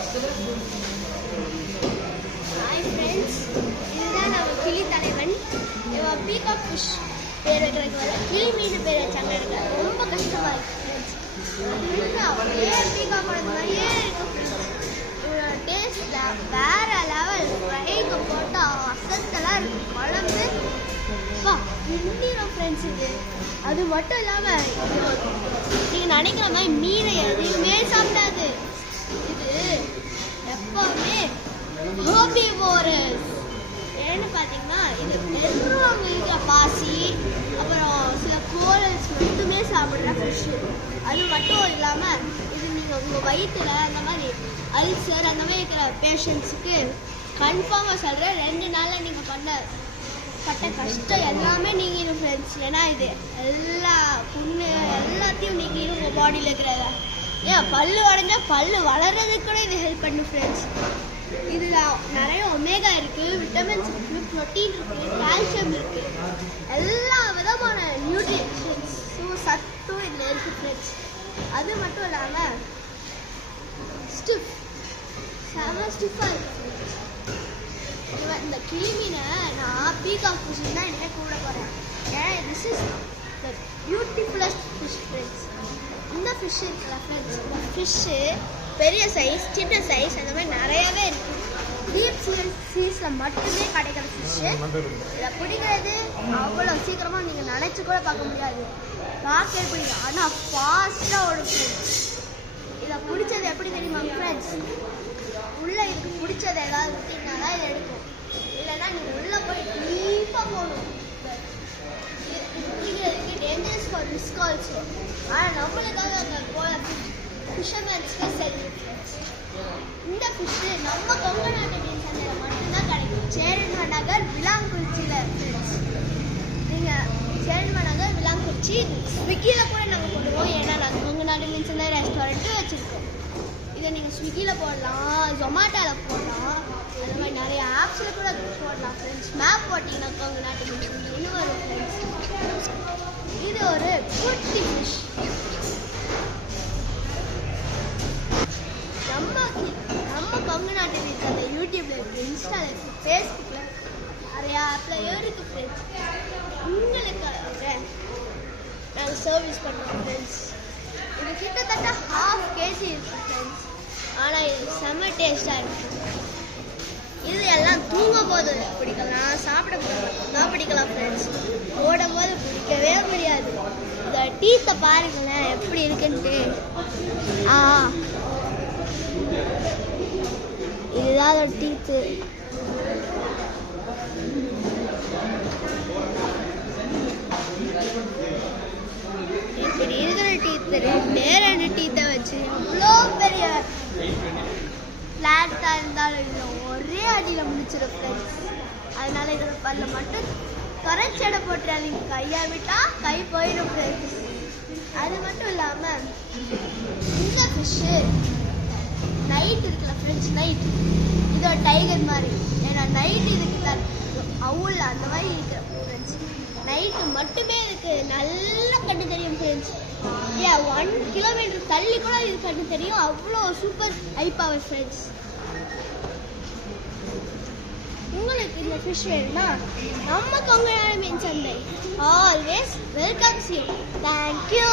Hi friends, இதுதான் நம்ம கிளி தலைவன். இவன் பீகாக் ஃபிஷ் பேர் வைக்கிறதுக்கு வர கிளி மீன் பேர் வச்சாங்க. எனக்கு ரொம்ப கஷ்டமாக இருக்குது. அப்படியே பீகாக் மாதிரியே இருக்கு. இவனோட டேஸ்ட்டில் வேற லெவல். ஃப்ரைக்கு போட்டால் அசத்தலாக இருக்குது. குழம்பு கிண்டிடும் ஃப்ரெண்ட்ஸ். இது அது மட்டும் இல்லாமல் நீங்கள் நினைக்கிற மாதிரி மீனை எதையுமே சாப்பிடாது. இது எப்பவுமே ஹெர்பிவோரஸ். ஏன்னு பார்த்தீங்கன்னா இது வெறும் இருக்கிற பாசி அப்புறம் சில கோரல்ஸ் மட்டுமே சாப்பிட்ற ஃபிஷ்ஷு. அது மட்டும் இல்லாமல் இது நீங்கள் உங்கள் வயிற்றில் அந்த மாதிரி அல்சர் அந்த மாதிரி இருக்கிற பேஷண்ட்ஸுக்கு கன்ஃபார்மாக சொல்கிறேன், 2 நாளில் நீங்கள் பட்ட கஷ்டம் எல்லாமே நீங்கிடும் ஃப்ரெண்ட்ஸ். ஏன்னா இது எல்லா புண்ணு எல்லாத்தையும் நீங்கிடும் உங்கள் பாடியில் இருக்கிறத. ஏன் பல்லு உடஞ்சால் பல்லு வளர்கிறதுக்கு கூட இது ஹெல்ப் பண்ணும் ஃப்ரெண்ட்ஸ். இதில் நிறைய ஒமேகா இருக்குது, விட்டமின்ஸ் இருக்குது, ப்ரோட்டீன் இருக்குது, கால்சியம் இருக்குது, எல்லா விதமான நியூட்ரிஷன்ஸ் சத்தும் இதில் இருக்குது ஃப்ரெண்ட்ஸ். அது மட்டும் இல்லாமல் ஸ்டிஃபாக இருக்குது ஃப்ரெண்ட்ஸ். இந்த கிளி மீனை நான் பீகாக் ஃபிஷ் தான் இனிமேல் கூட போகிறேன். ஏன்னா this is the beautifullest fish friends. இந்த ஃபிஷ் இருக்குல்ல ஃப்ரெண்ட்ஸ், இந்த ஃபிஷ்ஷு பெரிய சைஸ் சின்ன சைஸ் அந்த மாதிரி நிறையாவே இருக்குது. டீப் சீஸில் மட்டுமே கிடைக்கிற ஃபிஷ்ஷு. இதை பிடிக்கிறது அவ்வளோ சீக்கிரமாக நீங்கள் நினச்சி கூட பார்க்க முடியாது. பார்க்கவே பிடிக்கும், ஆனால் ஃபாஸ்ட்டாக ஓடும் ஃப்ரெண்ட்ஸ். இதை பிடிச்சது எப்படி தெரியுமா ஃப்ரெண்ட்ஸ்? உள்ளே இதுக்கு பிடிச்சது ஏதாவது விட்டிங்கன்னா தான் இதை எடுக்கும். இல்லைன்னா நீங்கள் உள்ளே போய் டீப்பாக போகணும். இது பிடிக்கிறதுக்கு டேஞ்சரஸ் ஃபார் ரிஸ்க் ஆல்சோ. ஆனால் நம்மளுக்காக அங்கே போல ஃபிஷர்மேன்ஸ்க்கு சரி. இந்த ஃபிஷ்ஷு நம்ம கொங்கு நாட்டு மீன் சந்தையில் மட்டும்தான் கிடைக்கும். சேரன்மா நகர் விளாங்குறிச்சியில் ஃப்ரெண்ட்ஸ். நீங்கள் சேரன்மா நகர் விளாங்குறிச்சி ஸ்விக்கியில் கூட நாங்கள் போடுவோம். ஏன்னா நாங்கள் கொங்கு நாட்டு மீன் சந்தை ரெஸ்டாரண்ட்டு வச்சுருக்கோம். இதை நீங்கள் ஸ்விக்கியில் போடலாம், ஜொமேட்டோவில் போடலாம், அந்த மாதிரி நிறைய ஆப்ஸில் கூட போடலாம் ஃப்ரெண்ட்ஸ். மேப் போட்டிங்கன்னா கொங்கு நாட்டு மீன் சந்தைன்னு வரும் ஃப்ரெண்ட்ஸ். இது ஒரு குட்டி ஃபிஷ். நம்ம கொங்கு நாட்டு மீன் சந்தை யூடியூப்ல இருக்குது, இன்ஸ்டாவில் இருக்குது, ஃபேஸ்புக்கில் நிறையா ஆப்பில் இருக்குது ஃப்ரெண்ட்ஸ். உங்களுக்காக நாங்கள் சர்வீஸ் பண்ணுறோம் ஃப்ரெண்ட்ஸ். இது கிட்டத்தட்ட 1/2 kg இருக்குது ஃப்ரெண்ட்ஸ். ஆனால் இது செம்ம டேஸ்ட்டாக இருக்குது. இது எல்லாம் தூங்கும் போது பிடிக்கலாம், சாப்பிட தான் பிடிக்கலாம் ஃப்ரெண்ட்ஸ். ஓடும் போது பிடிக்கவே முடியாது. இந்த டீத்தை பாருங்களேன் எப்படி இருக்குன்ட்டு. இதுதான் ஒரு டீத்து. இப்படி இருக்கிற டீத்து 2 டீத்தை வச்சு எவ்வளோ பெரிய ஃப்ளாட்டாக இருந்தாலும் இல்லை ஒரே அடியில் முடிச்சிடும் ஃப்ரெண்ட்ஸ். அதனால இதில் பல்ல மட்டும் கரைச்சடை போட்டுறாதீங்க. கையை விட்டால் கை போயிடும் ஃப்ரெண்ட்ஸ். அது மட்டும் இல்லாமல் இந்த ஃபிஷ்ஷு நைட் இருக்குல்ல ஃப்ரெண்ட்ஸ், நைட் இது ஒரு டைகர் மாதிரி. ஏன்னா நைட் இதுக்கு அவுல் அந்த மாதிரி இருக்கிற ஃப்ரெண்ட்ஸ். நைட்டு மட்டுமே இதுக்கு நல்லா கண்ணு தெரியும் ஃப்ரெண்ட்ஸ். 1 கிலோமீட்டர் தள்ளி கூட இது கண்ணு தெரியும். அவ்வளோ சூப்பர் ஹை பவர் ஃப்ரெண்ட்ஸ். உங்களுக்கு இந்த ஃபிஷ் வேணும்னா நம்ம கொங்கு நாட்டு மீன் சந்தை ஆல்வேஸ் வெல்கம்ஸ் யூ. தேங்க்யூ.